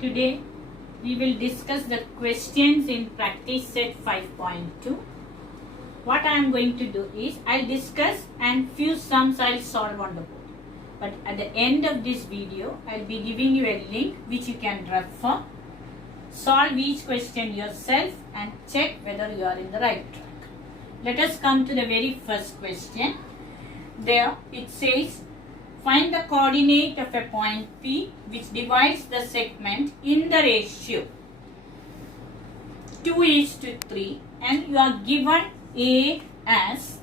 Today we will discuss the questions in practice set 5.2. What I am going to do is I'll discuss and few sums I'll solve on the board. But at the end of this video I'll be giving you a link which you can refer. Solve each question yourself and check whether you are in the right track. Let us come to the very first question. There it says, find the coordinate of a point P which divides the segment in the ratio 2:3 and you are given A as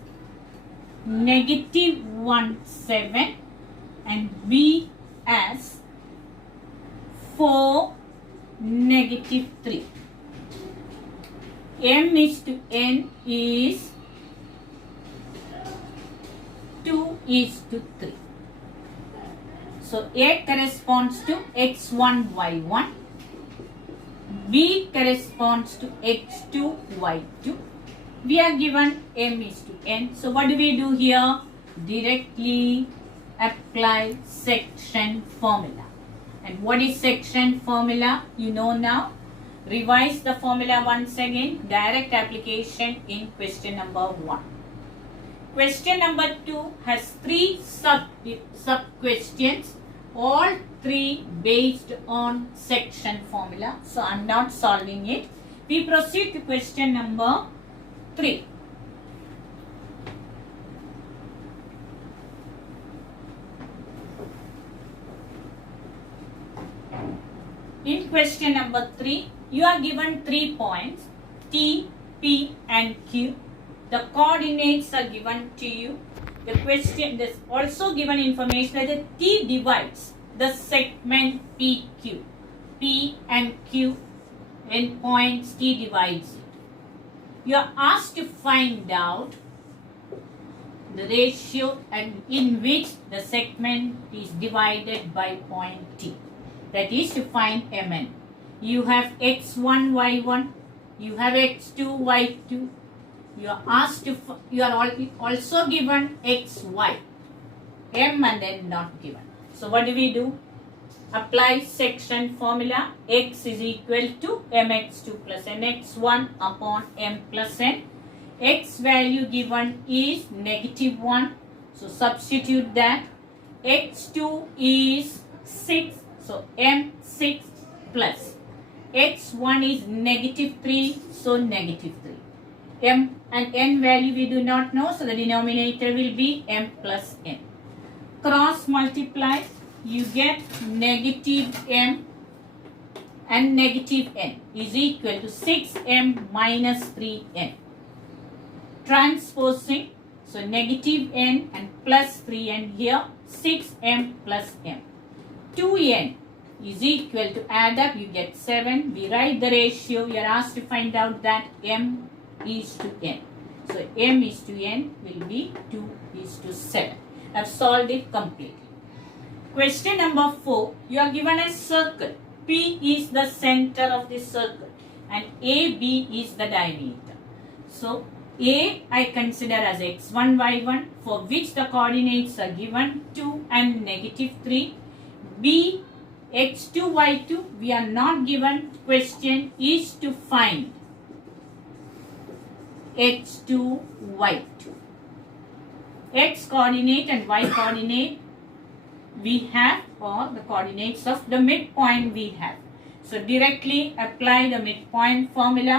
-1.7 and B as 4.3. M/N is 2:3. So A corresponds to x1, y1. B corresponds to x2, y2. We are given M/N. So what do we do here? Directly apply section formula. And what is section formula? You know now. Revise the formula once again. Direct application in question number 1. Question number 2 has 3 sub questions, all 3 based on section formula. So I am not solving it. We proceed to question number 3. In question number 3, you are given 3 points T, P and Q. The coordinates are given to you. The question is also given information that the T divides the segment PQ. P and Q endpoints T divides it. You are asked to find out the ratio and in which the segment is divided by point T. That is to find Mn. You have x1, y1. You have x2, y2. You are asked to, you are also given x, y. M and N not given. So what do we do? Apply section formula. X is equal to mx2 plus mx1 upon m plus n. X value given is -1. So substitute that. X2 is 6. So m6 plus. X1 is -3. So -3. M and N value we do not know, so the denominator will be M plus N. Cross multiply, you get -M and -N is equal to 6M minus 3N. Transposing, so -N and plus 3N here, 6M plus M. 2N is equal to, add up, you get 7. We write the ratio, you are asked to find out that M is to N. So M is to N will be 2:7. I have solved it completely. Question number 4. You are given a circle. P is the center of the circle and AB is the diameter. So A I consider as x1, y1 for which the coordinates are given 2 and -3. B x2, y2 we are not given. Question is to find x2, y2. X coordinate and y coordinate we have, or the coordinates of the midpoint we have. So directly apply the midpoint formula.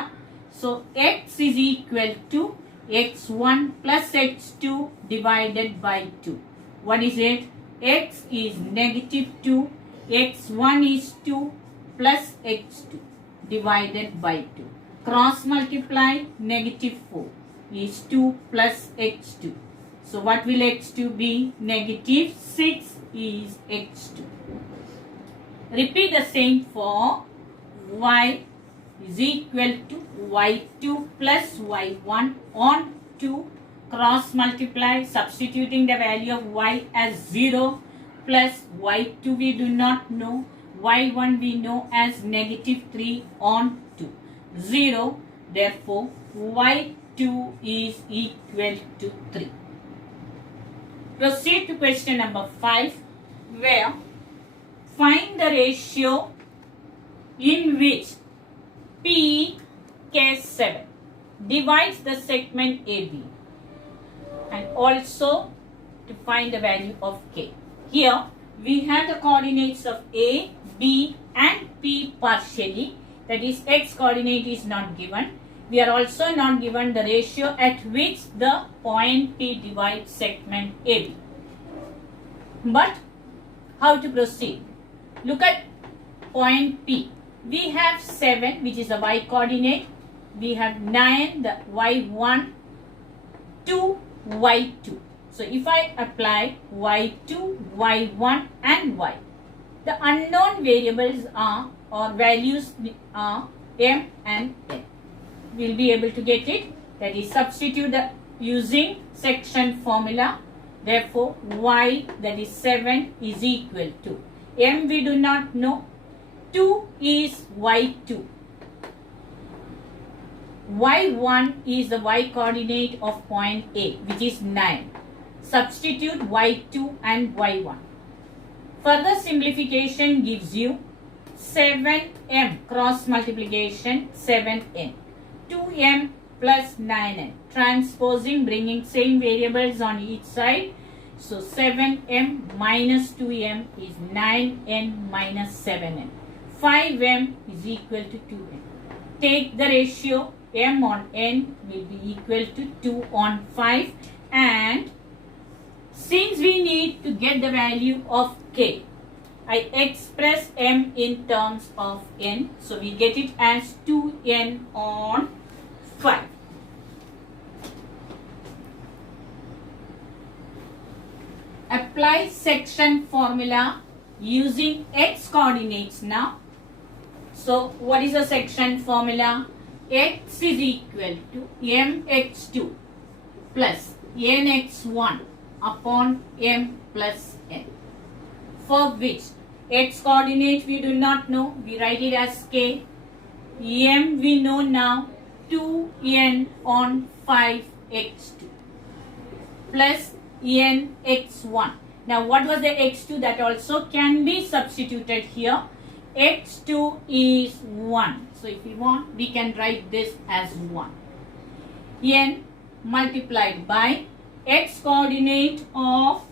So x is equal to x1 plus x2 divided by 2. What is it? X is -2. X1 is 2 plus x2 divided by 2. Cross multiply, -4 is 2 plus x2. So what will x2 be? -6 is x2. Repeat the same for y is equal to y2 plus y1 on 2. Cross multiply, substituting the value of y as 0 plus y2 we do not know. Y1 we know as -3 on 2. 0. Therefore, y2 is equal to 3. Proceed to question number 5, where find the ratio in which P case 7 divides the segment AB, and also to find the value of K. Here we have the coordinates of A, B and P partially, that is X coordinate is not given. We are also not given the ratio at which the point P divides segment AB. But how to proceed? Look at point P. We have 7, which is the Y coordinate. We have 9, the Y1, 2, Y2. So if I apply Y2, Y1 and Y, the unknown variables are, or values are M and N. We will be able to get it. That is, substitute using section formula. Therefore, Y, that is 7, is equal to M we do not know. 2 is Y2. Y1 is the Y coordinate of point A, which is 9. Substitute Y2 and Y1. Further simplification gives you 7M cross multiplication 7N. 2M plus 9N. Transposing, bringing same variables on each side. So 7M minus 2M is 9N minus 7N. 5M is equal to 2N. Take the ratio, M on N will be equal to 2 on 5, and since we need to get the value of K, I express M in terms of N. So we get it as 2N on 5. Apply section formula using X coordinates now. So what is the section formula? X is equal to mx2 plus nx1 upon m plus n, for which X coordinate we do not know, we write it as K. M we know now, 2n on 5x2 plus nx1. Now what was the x2? That also can be substituted here. X2 is 1. So if you want, we can write this as 1. N multiplied by X coordinate of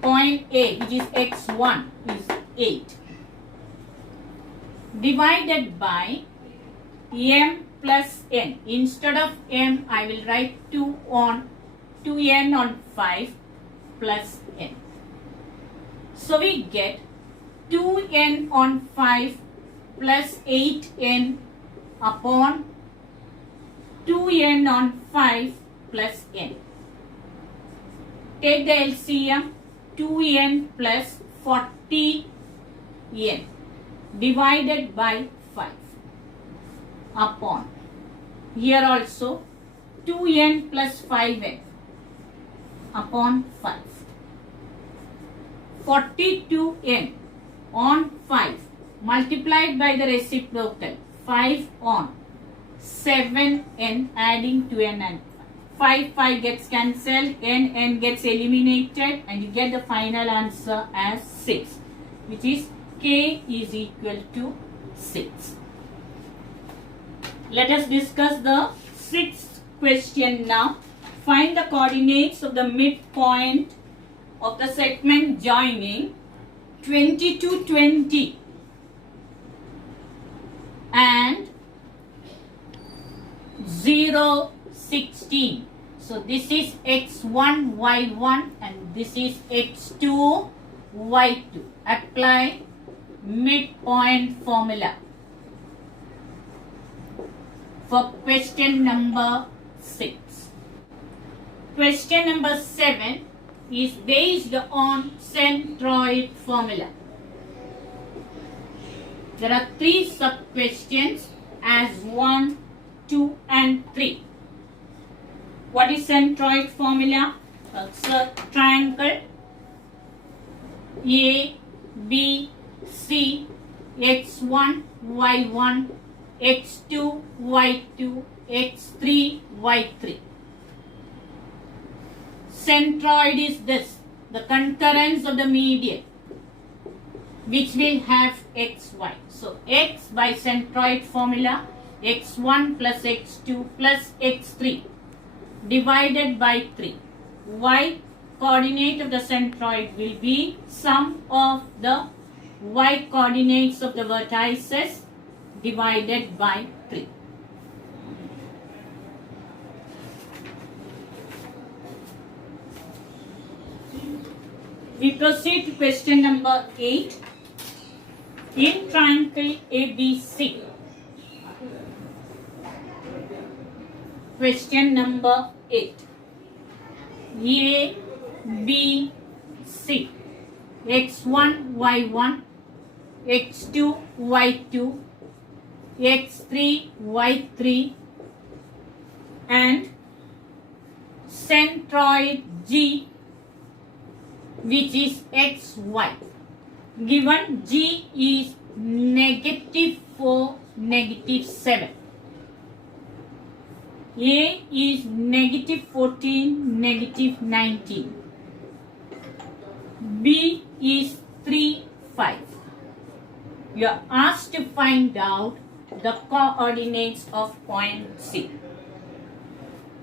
point A, which is x1, is 8. Divided by m plus n. Instead of m, I will write 2n on 5 plus n. So we get 2n on 5 plus 8n upon 2n on 5 plus n. Take the LCM, 2n plus 40n divided by 5 upon, here also 2n plus 5n upon 5. 42n on 5 multiplied by the reciprocal, 5 on 7n, adding 2n and 5 gets cancelled, n gets eliminated, and you get the final answer as 6, which is K is equal to 6. Let us discuss the 6th question now. Find the coordinates of the midpoint of the segment joining 22, 20 and 0, 16. So this is x1, y1 and this is x2, y2. Apply midpoint formula for question number 6. Question number 7 is based on Centroid Formula. There are 3 sub-questions as 1, 2 and 3. What is Centroid Formula? It's a triangle A, B, C, x1, y1, x2, y2, x3, y3. Centroid is this, the concurrence of the median. which will have xy. So x by centroid formula, x1 plus x2 plus x3 divided by 3. Y coordinate of the centroid will be sum of the y coordinates of the vertices divided by 3. We proceed to question number 8. In triangle ABC. Question number 8. A, B, C. X1, Y1, X2, Y2, X3, Y3 and centroid G, which is XY. Given G is -4, -7. A is -14, -19. B is 3, 5. You are asked to find out the coordinates of point C.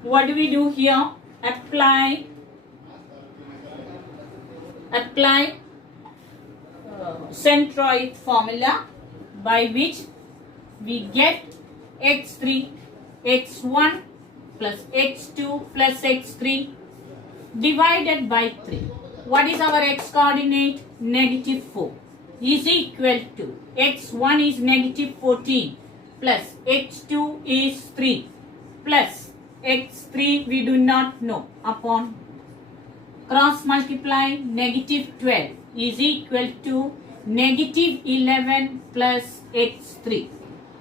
What do we do here? Apply centroid formula, by which we get x3, x1 plus x2 plus x3 divided by 3. What is our x coordinate? -4 is equal to x1 is -14 plus x2 is 3 plus x3 we do not know, upon cross multiply -12 is equal to -11 plus x3.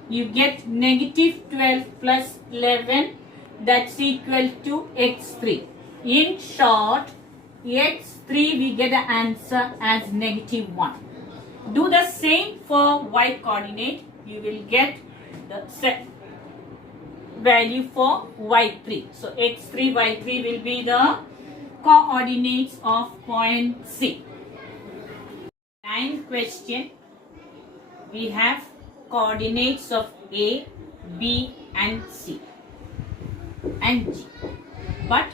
You get -12 plus 11, that's equal to x3. In short, x3 we get the answer as -1. Do the same for y coordinate. You will get the set value for y3. So x3, y3 will be the coordinates of point C. 9th question. We have coordinates of A, B and C and G. But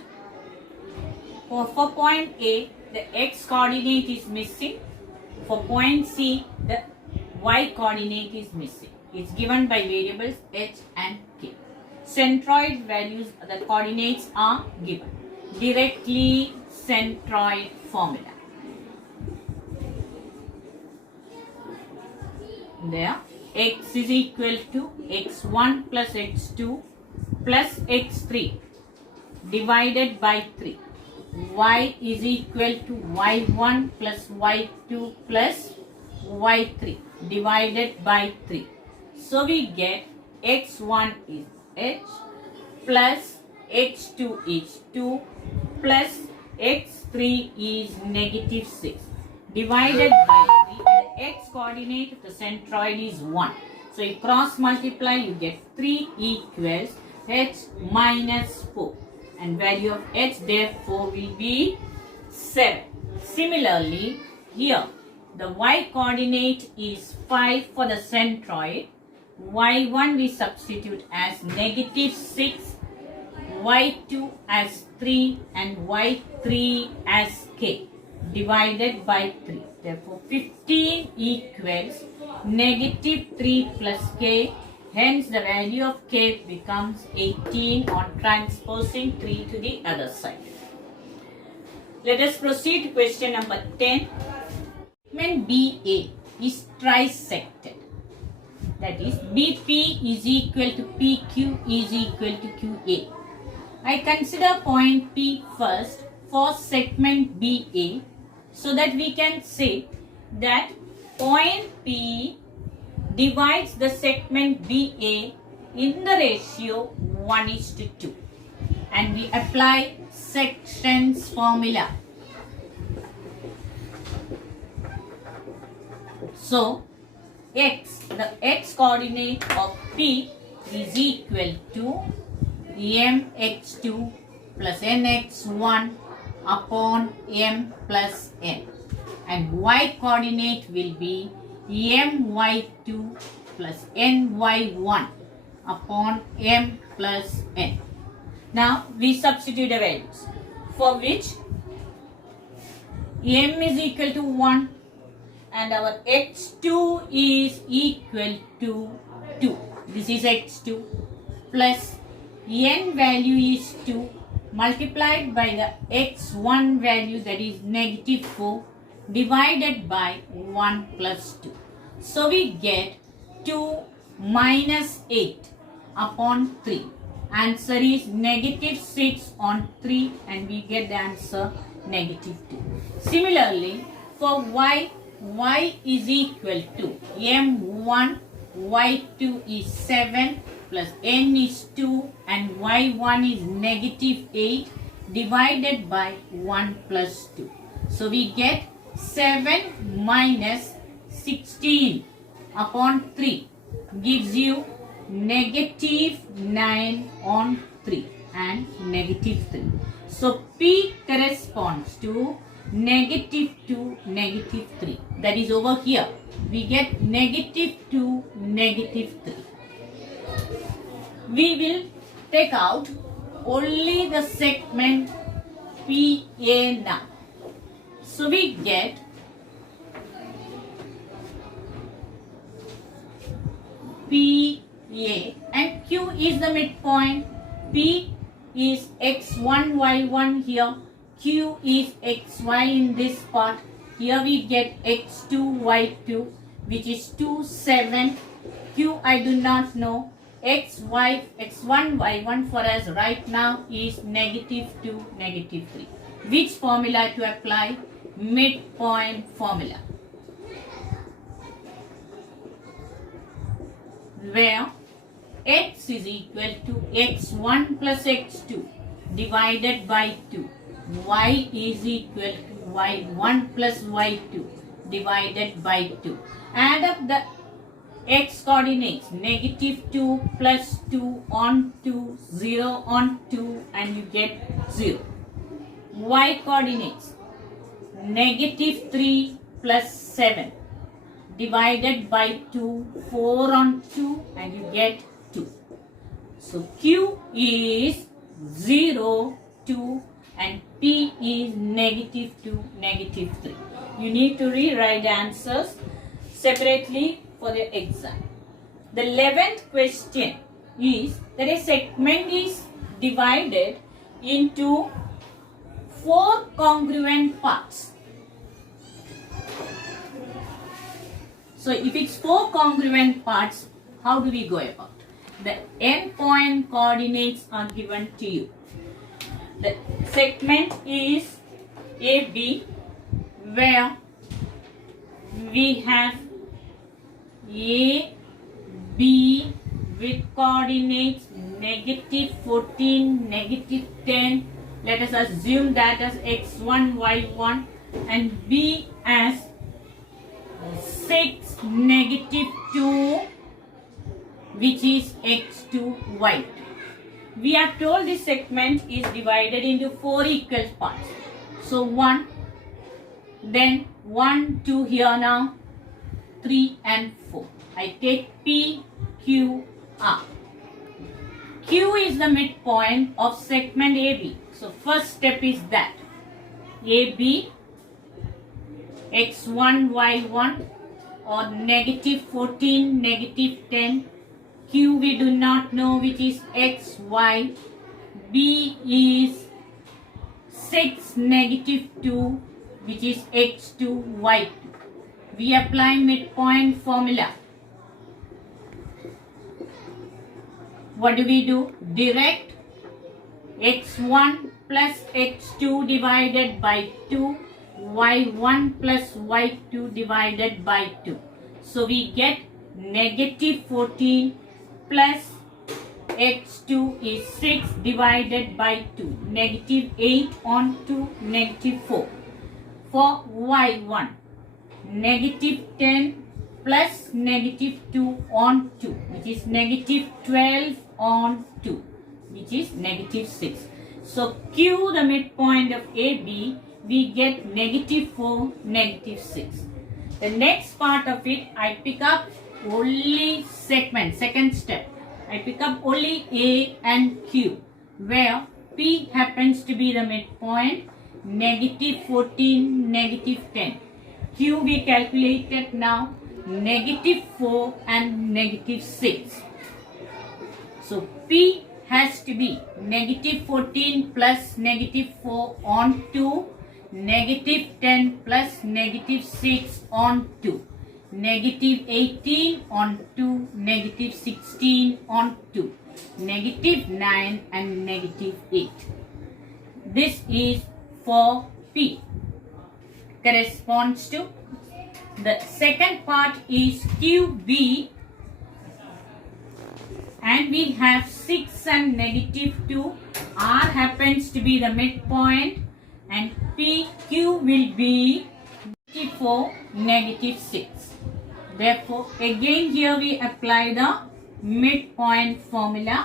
for point A, the x coordinate is missing. For point C, the y coordinate is missing. It's given by variables h and k. Centroid values, the coordinates are given. Directly centroid formula. There, x is equal to x1 plus x2 plus x3 divided by 3. Y is equal to y1 plus y2 plus y3 divided by 3. So we get x1 is h plus x2 is 2 plus x3 is -6 divided by 3, and the x coordinate of the centroid is 1. So you cross multiply, you get 3 equals h minus 4, and value of h therefore will be 7. Similarly, here the y coordinate is 5 for the centroid. Y1 we substitute as -6, y2 as 3 and y3 as k divided by 3. Therefore 15 equals -3 plus k. Hence the value of k becomes 18 on transposing 3 to the other side. Let us proceed to question number 10. Segment BA is trisected. That is, BP is equal to PQ is equal to QA. I consider point P first for segment BA, so that we can say that point P divides the segment BA in the ratio 1:2, and we apply sections formula. So the x coordinate of P is equal to mx2 plus nx1 upon m plus n. and y coordinate will be my2 plus ny1 upon m plus n. Now we substitute the values, for which m is equal to 1 and our x2 is equal to 2. This is x2 plus n value is 2 multiplied by the x1 value, that is negative 4, divided by 1 plus 2. So we get 2 minus 8 upon 3. Answer is negative 6 on 3 and we get the answer negative 2. Similarly, for y is equal to m1, y2 is 7 plus n is 2 and y1 is negative 8 divided by 1 plus 2. So we get 7 minus 16 upon 3 gives you negative 9 on 3 and negative 3. So P corresponds to negative 2, negative 3. That is over here. We get negative 2, negative 3. We will take out only the segment PA now. So we get PA and Q is the midpoint. P is x1, y1 here. Q is xy in this part. Here we get x2, y2, which is 2, 7. Q I do not know. X1, y1 for us right now is negative 2, negative 3. Which formula to apply? Midpoint formula. Where x is equal to x1 plus x2 divided by 2. Y is equal to y1 plus y2 divided by 2. Add up the x coordinates, negative 2 plus 2 on 2, 0 on 2 and you get 0. Y coordinates, negative 3 plus 7 divided by 2, 4 on 2 and you get 2. So Q is 0, 2 and P is negative 2, negative 3. You need to rewrite the answers separately for the exam. The 11th question is that a segment is divided into 4 congruent parts. So if it's 4 congruent parts, how do we go about? The endpoint coordinates are given to you. The segment is AB, where we have A, B with coordinates negative 14, negative 10. Let us assume that as x1, y1 and B as 6, negative 2, which is x2, y2. We are told this segment is divided into 4 equal parts. So 1, then 1, 2 here now, 3 and 4. I take P, Q, R. Q is the midpoint of segment AB. So first step is that. AB, x1, y1 or negative 14, negative 10. Q we do not know, which is x, y. B is 6, negative 2, which is x2, y2. We apply midpoint formula. What do we do? Direct x1 plus x2 divided by 2, y1 plus y2 divided by 2. So we get negative 14 plus x2 is 6 divided by 2. Negative 8 on 2, negative 4. For y1, negative 10 plus negative 2 on 2, which is negative 12 on 2, which is negative 6. So Q, the midpoint of AB, we get -4, -6. The next part of it, I pick up only segment, second step. I pick up only A and Q, where P happens to be the midpoint, -14, -10. Q we calculated now, -4 and -6. So P has to be -14 plus -4 on 2, -10 plus -6 on 2, -18 on 2, -16 on 2, -9 and -8. This is for P. Corresponds to the second part is QB, and we have 6 and -2. R happens to be the midpoint, and PQ will be -4, -6. Therefore, again here we apply the midpoint formula,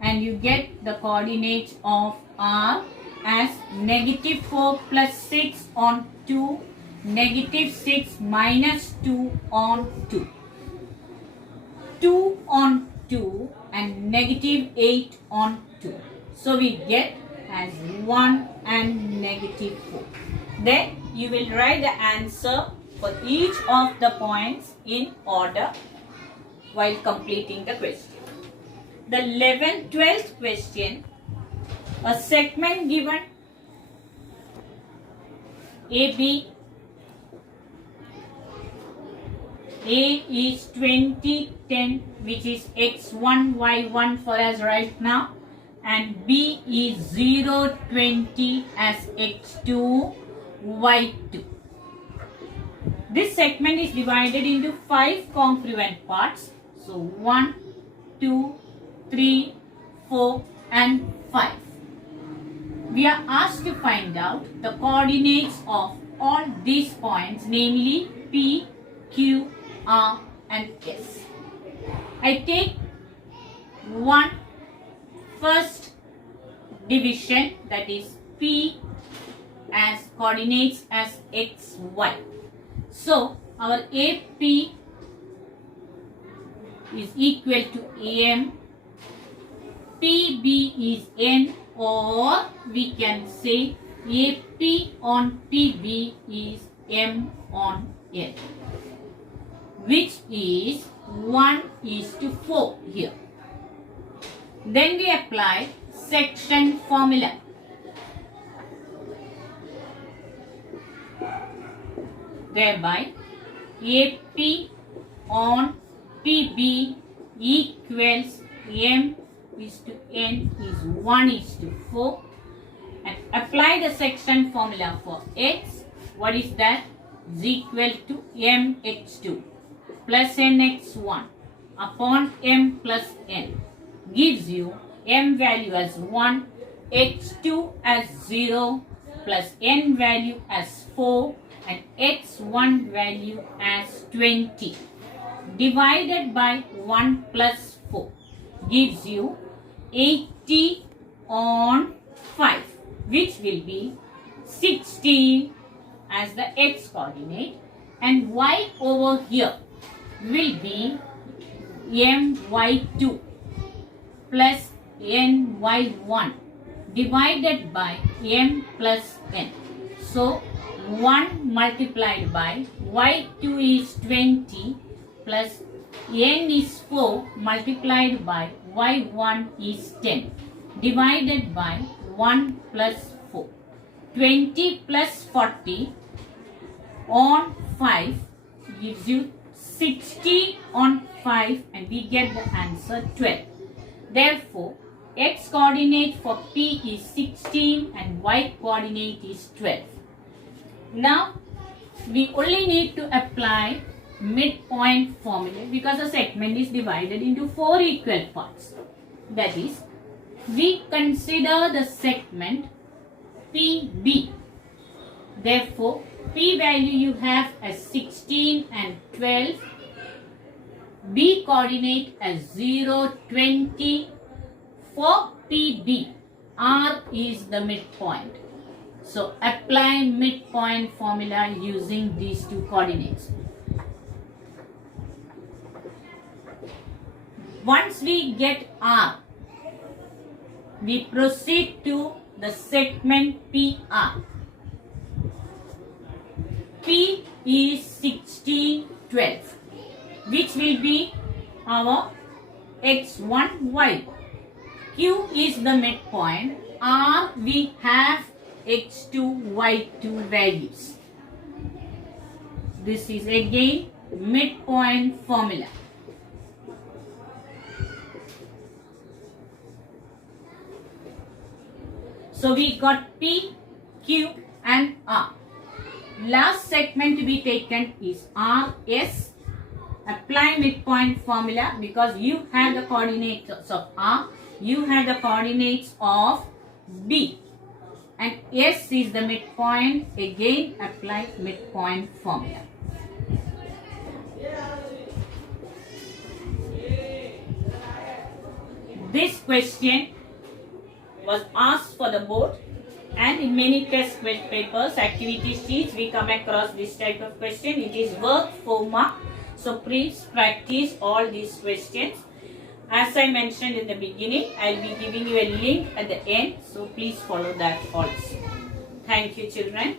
and you get the coordinates of R as -4 plus 6 on 2, -6 minus 2 on 2, 2 on 2 and -8 on 2. So we get as 1 and -4. Then you will write the answer for each of the points in order while completing the question. The 11th, 12th question, a segment given AB. A is 20, 10, which is x1, y1 for us right now, and B is 0, 20 as x2, y2. This segment is divided into 5 congruent parts. So 1, 2, 3, 4 and 5. We are asked to find out the coordinates of all these points, namely P, Q, R and S. I take one first division, that is P as coordinates as x, y. So our AP is equal to AM, PB is N, or we can say AP on PB is M on N, which is 1:4 here. Then we apply section formula. Thereby AP on PB equals M is to N is 1:4, and apply the section formula for X. What is that? Is equal to mx2 plus nx1 upon m plus n, gives you m value as 1, x2 as 0 plus n value as 4 and x1 value as 20 divided by 1 plus 4 gives you 80 on 5, which will be 16 as the x coordinate, and y over here will be my2 plus ny1 divided by m plus n. So 1 multiplied by y2 is 20 plus n is 4 multiplied by y1 is 10 divided by 1 plus 4. 20 plus 40 on 5 gives you 60 on 5, and we get the answer 12. Therefore, x coordinate for P is 16 and y coordinate is 12. Now, we only need to apply midpoint formula because the segment is divided into 4 equal parts. That is, we consider the segment PB. Therefore, P value you have as 16 and 12. B coordinate as 0, 20. For PB, R is the midpoint. So apply midpoint formula using these two coordinates. Once we get R, we proceed to the segment PR. P is 1612, which will be our x1, y. Q is the midpoint. R, we have x2, y2 values. This is again midpoint formula. So we got P, Q and R. Last segment to be taken is R, S. Apply midpoint formula because you have the coordinates of R, you have the coordinates of B, and S is the midpoint. Again apply midpoint formula. This question was asked for the board, and in many test papers, activity sheets, we come across this type of question. It is worth 4 marks. So please practice all these questions. As I mentioned in the beginning, I will be giving you a link at the end. So please follow that also. Thank you, children.